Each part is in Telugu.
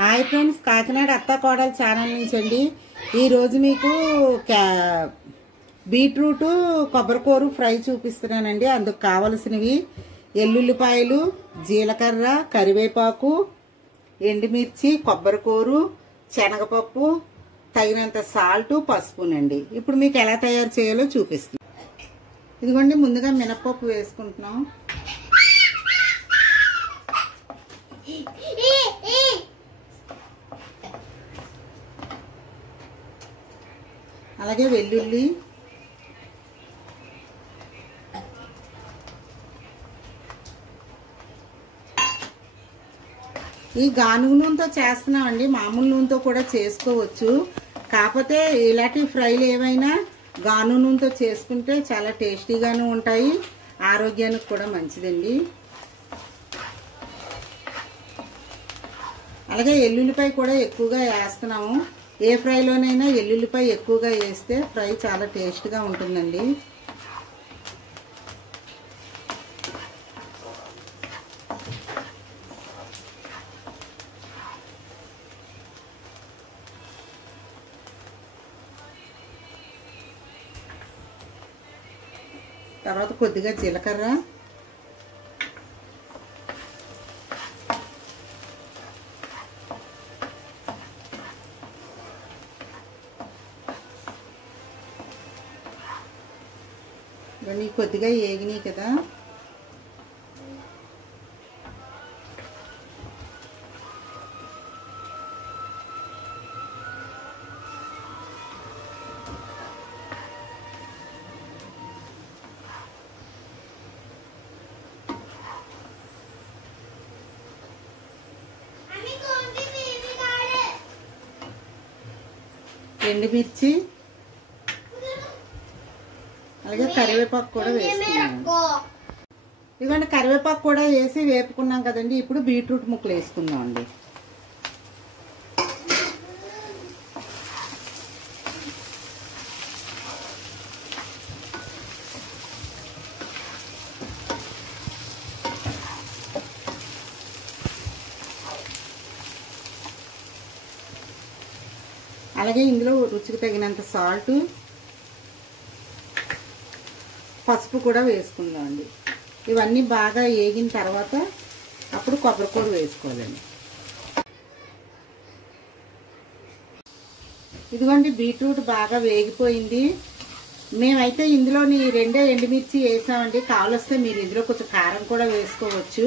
హాయ్ ఫ్రెండ్స్, కాకినాడ అత్త కోడలు ఛానల్ నుంచి అండి. ఈరోజు మీకు బీట్రూట్ కొబ్బరికూర ఫ్రై చూపిస్తున్నానండి. అందుకు కావలసినవి ఎల్లుల్లిపాయలు, జీలకర్ర, కరివేపాకు, ఎండుమిర్చి, కొబ్బరికూర, శనగపప్పు, తగినంత సాల్ట్, పసుపునండి. ఇప్పుడు మీకు ఎలా తయారు చేయాలో చూపిస్తున్నాను. ఇదిగోండి, ముందుగా మినపప్పు వేసుకుంటున్నాం. అలాగే వెల్లుల్లి, ఈ గానుగ నూనెతో చేస్తున్నామండి. మామూలు నూనెతో కూడా చేసుకోవచ్చు. కాకపోతే ఇలాంటి ఫ్రైలు ఏమైనా గానుగ నూనెతో చేసుకుంటే చాలా టేస్టీగాను ఉంటాయి, ఆరోగ్యానికి కూడా మంచిదండి. అలాగే ఎల్లుల్లిపాయ కూడా ఎక్కువగా వేస్తున్నాము. ఏ ఫ్రైలోనైనా ఎల్లుల్లిపాయ ఎక్కువగా వేస్తే ఫ్రై చాలా టేస్ట్గా ఉంటుందండి. తర్వాత కొద్దిగా జీలకర్ర, ఇవన్నీ కొద్దిగా ఏగినాయి కదా. ఎండుమిర్చి, అలాగే కరివేపాకు కూడా వేసుకున్నాము. ఇదిగోండి, కరివేపాకు కూడా వేసి వేపుకున్నాం కదండి. ఇప్పుడు బీట్రూట్ ముక్కలు వేసుకుందాం అండి. అలాగే ఇందులో రుచికి తగినంత సాల్ట్, పసుపు కూడా వేసుకుందామండి. ఇవన్నీ బాగా వేగిన తర్వాత అప్పుడు కొబ్బరికూర వేసుకోవాలండి. ఇదిగోండి, బీట్రూట్ బాగా వేగిపోయింది. మేమైతే ఇందులోని 2 ఎండుమిర్చి వేసామండి. కావలిస్తే మీరు ఇందులో కొంచెం కారం కూడా వేసుకోవచ్చు.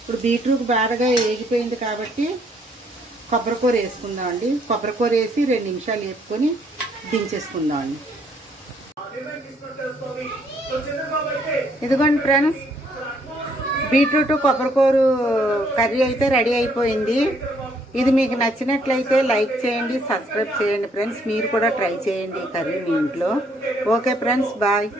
ఇప్పుడు బీట్రూట్ బాగా వేగిపోయింది కాబట్టి కొబ్బరికూర వేసుకుందామండి. కొబ్బరికూర వేసి 2 నిమిషాలు వేపుకొని దించేసుకుందామండి. ఇదిగోండి ఫ్రెండ్స్, బీట్రూట్ కొబ్బరికూర కర్రీ అయితే రెడీ అయిపోయింది. ఇది మీకు నచ్చినట్లయితే లైక్ చేయండి, సబ్స్క్రైబ్ చేయండి ఫ్రెండ్స్. మీరు కూడా ట్రై చేయండి ఈ కర్రీ మీ ఇంట్లో. Okay friends, bye.